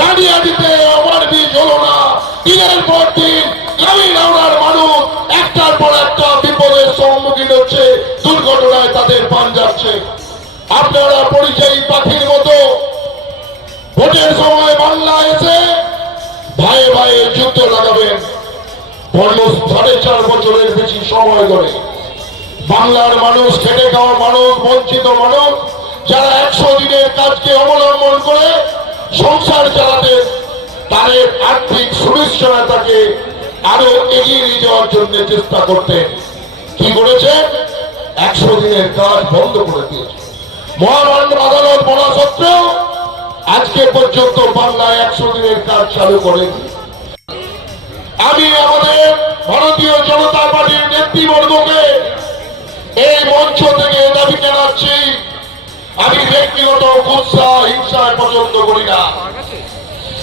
রানিয়াদিতে আমার বীজ হলো না। দিনের পর দিন গ্রামীণ আমরা মানুষ একটার পর একটা বিপদের সম্মুখীন হচ্ছে, দুর্ঘটনায় তাদের পান যাচ্ছে। আপনারা পরিচয়ী পাখির মতো ভোটের সময় বাংলা এসে ভাইয়ে ভাইয়ে যুদ্ধ লাগাবেন। বর্ণ সাড়ে চার বছরের বেশি সময় ধরে। বাংলার মানুষ, খেটে খাওয়া মানুষ, বঞ্চিত মানুষ, যারা একশো দিনের কাজকে অবলম্বন করে সংসার তাদের আর্থিক সুনিশ্চয়তাকে আরও এগিয়ে নিয়ে যাওয়ার জন্য চেষ্টা করতেন কি করেছে একশো দিনের কাজ বন্ধ করে দিয়েছে। মহামান্য আদালত বলা সত্ত্বেও আজকে পর্যন্ত বাংলায় একশো দিনের কাজ চালু করেনি। আমি আমাদের ভারতীয় জনতা পার্টির নেতৃবর্গকে এই মঞ্চ থেকে দাবি জানাচ্ছি, আমি ব্যক্তিগত কুৎসা, হিংসায় পছন্দ করি না।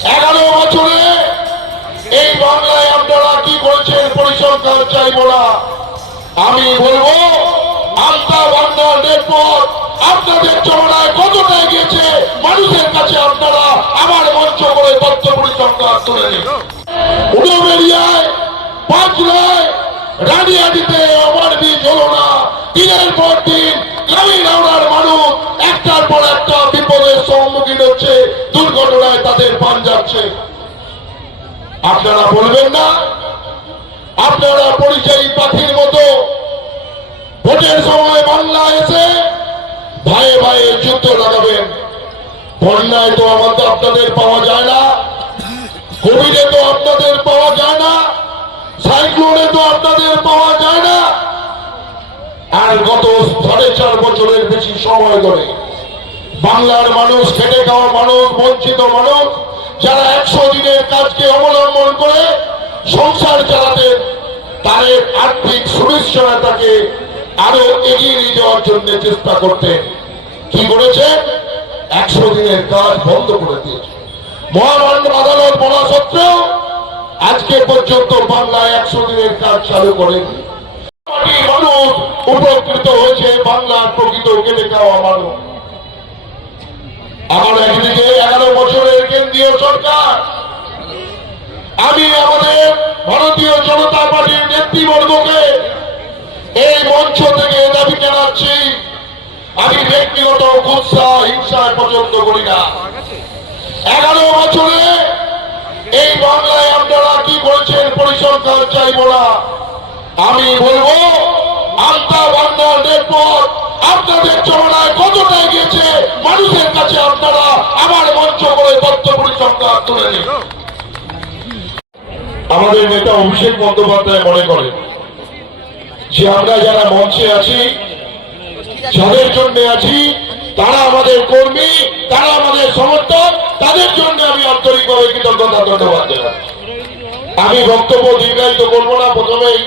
এগারো বছরে এই বাংলায় আপনারা কি করেছেন পরিসংখ্যান চাইব না? আমি বলব আমতা বাংলা নেটওয়ার্ক আপনাদের চরণায় কতটা গিয়েছে মানুষের কাছে আপনারা আমার মঞ্চ করে তথ্য পরিসংখ্যান তুলে নিন। উডোবেরিয়ায় পাঁচলায় রানিয়াদিতে আমার বীজ হলো না দিনের পর দিন আপনারা বলবেন না। আপনারা পরিচয়ী পাখির মতো ভোটের সময় বাংলা এসে ভাইয়ে ভাইয়ে যুদ্ধ লাগাবেন। বন্যায় তো আমাদের আপনাদের পাওয়া যায় না, কোভিডে তো আপনাদের পাওয়া যায় না, সাইক্লোনে তো আপনাদের পাওয়া যায় না। আর গত সাড়ে চার বছরের বেশি সময় ধরে বাংলার মানুষ খেটে খাওয়া মানুষ, বঞ্চিত মানুষ যারা একশো দিনের কাজকে অবলম্বন করে সংসার চালাতে, তাদের আর্থিক সুনিশ্চয়তাকে আরও এগিয়ে নিয়ে যাওয়ার জন্য চেষ্টা করতেন কি করেছে? একশো দিনের কাজ বন্ধ করে দিয়েছে। মহামান্য আদালত বলা সত্ত্বেও আজকে পর্যন্ত বাংলায় একশো দিনের কাজ চালু করেনি। মানুষ উপকৃত হয়েছে বাংলার প্রকৃত কেটে খাওয়া মানুষ। আমার একদিকে এগারো বছরের সরকার। আমি আমাদের ভারতীয় জনতা পার্টির নেতৃবর্গকে এই মঞ্চ থেকে দাবি জানাচ্ছি, আমি ব্যক্তিগত কুৎসা হিংসায় পছন্দ করি না। এগারো বছরে এই বাংলায় আপনারা কি করেছেন পরিসংখ্যান চাইব না। আমি বলব আমতা বাংলা নেটওয়ার্ক আপনাদের চরণায় কতটা গিয়েছে মানুষের কাছে আপনারা আমাদের নেতা অভিষেক বন্দ্যোপাধ্যায় মনে করেন যে আমরা যারা মঞ্চে আছি, যাদের জন্য আছি, তারা আমাদের কর্মী, তারা আমাদের সমর্থক, তাদের জন্য আমি আন্তরিকভাবে কৃতজ্ঞতা ধন্যবাদ জানাচ্ছি আমি বক্তব্য দীর্ঘায়িত করব না, প্রথমেই